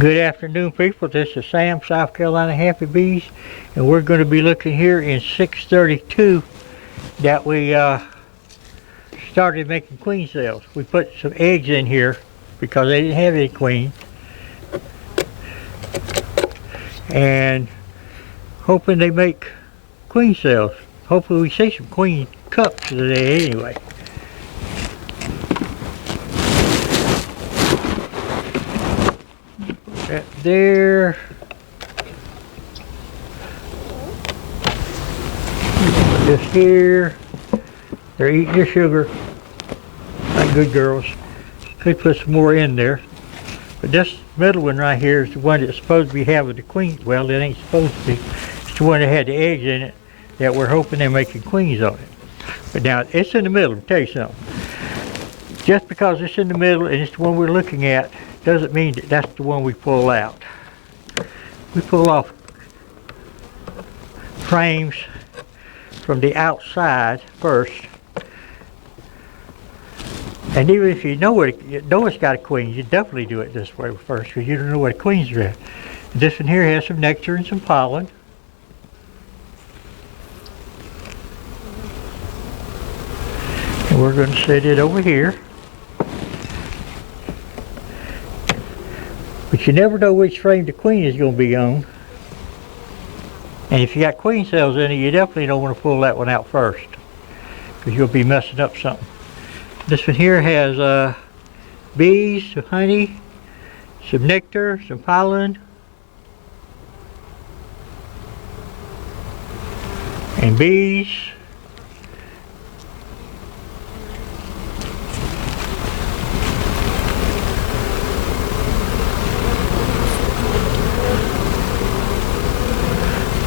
Good afternoon, people. This is Sam, South Carolina Happy Bees, and we're going to be looking here in 632 that we started making queen cells. We put some eggs in here because they didn't have any queens, and hoping they make queen cells. Hopefully we see some queen cups today anyway. That there. This here. They're eating their sugar like good girls. Could put some more in there. But this middle one right here is the one that's supposed to be having the queen. Well, it ain't supposed to be. It's the one that had the eggs in it that we're hoping they're making queens on it. But now it's in the middle. Let me tell you something. Just because it's in the middle and it's the one we're looking at doesn't mean that that's the one we pull out. We pull off frames from the outside first. And even if you know it's got a queen, you definitely do it this way first because you don't know what queens are at. This one here has some nectar and some pollen. And we're going to set it over here. But you never know which frame the queen is going to be on. And if you got queen cells in it, you definitely don't want to pull that one out first, because you'll be messing up something. This one here has bees, some honey, some nectar, some pollen, and bees.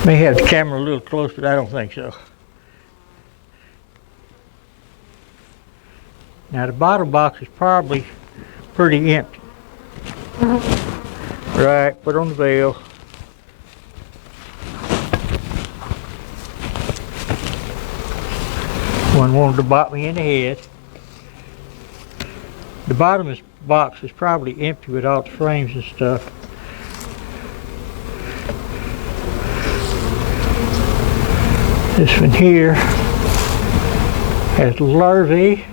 May have the camera a little close, but I don't think so. Now the bottom box is probably pretty empty. Right, put on the veil. One wanted to bite me in the head. The bottom of this box is probably empty with all the frames and stuff. This one here has larvae.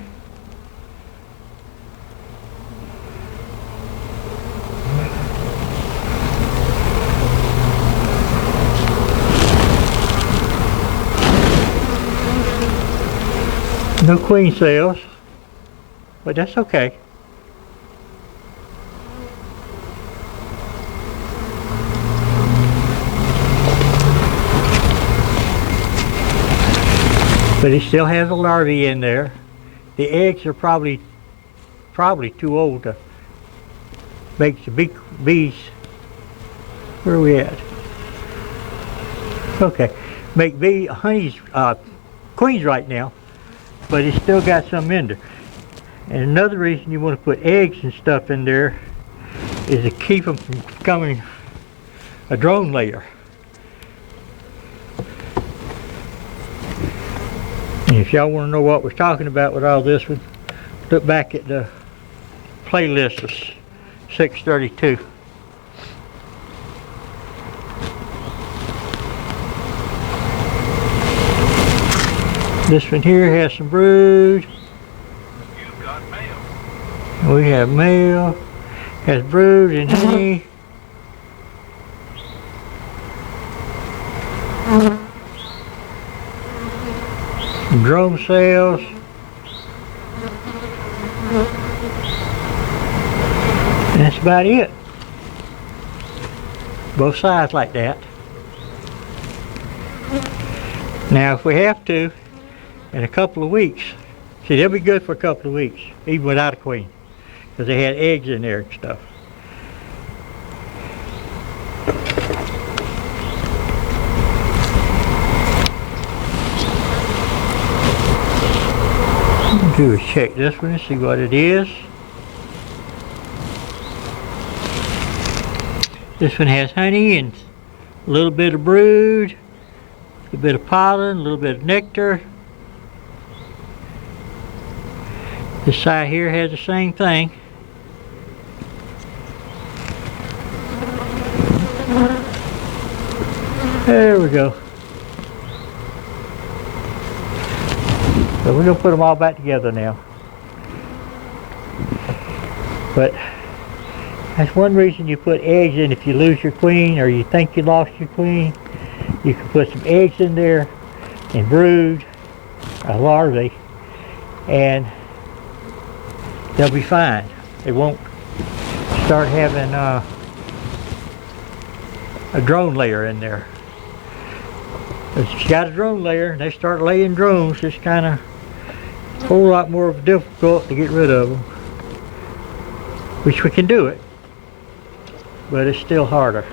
No queen cells, but that's okay. But it still has a larvae in there. The eggs are probably too old to make the big bees. Where are we at? Okay, make honey's queens right now, but it's still got some in there. And another reason you want to put eggs and stuff in there is to keep them from becoming a drone layer. And if y'all want to know what we're talking about with all this one, look back at the playlist of 632. This one here has some brood. You've got male. We have male. Has brood and honey. Drone cells. And that's about it. Both sides like that. Now if we have to, in a couple of weeks, see they'll be good for a couple of weeks, even without a queen, because they had eggs in there and stuff. Do is check this one and see what it is. This one has honey and a little bit of brood, a little bit of pollen, a little bit of nectar. This side here has the same thing. There we go. So we're going to put them all back together now. But that's one reason you put eggs in. If you lose your queen or you think you lost your queen, you can put some eggs in there and brood a larvae, and they'll be fine. They won't start having a drone layer in there. If you got a drone layer and they start laying drones, it's kind of a whole lot more difficult to get rid of them. Which we can do it, but it's still harder.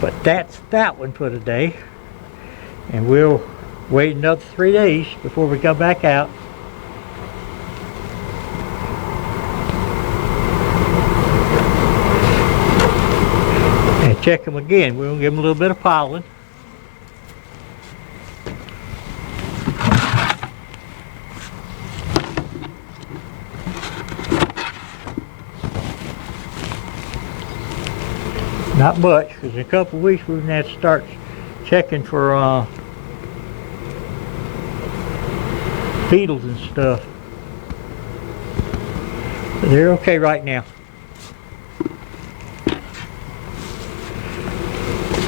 But that's that one for today, and we'll wait another 3 days before we come back out. And check them again. We'll give them a little bit of pollen. Not much, because in a couple of weeks we're going to have to start checking for beetles and stuff. But they're okay right now.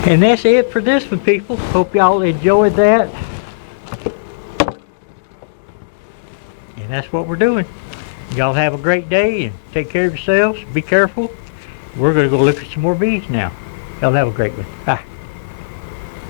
And that's it for this one, people. Hope y'all enjoyed that. And that's what we're doing. Y'all have a great day and take care of yourselves. Be careful. We're going to go look at some more bees now. Y'all have a great one. Bye.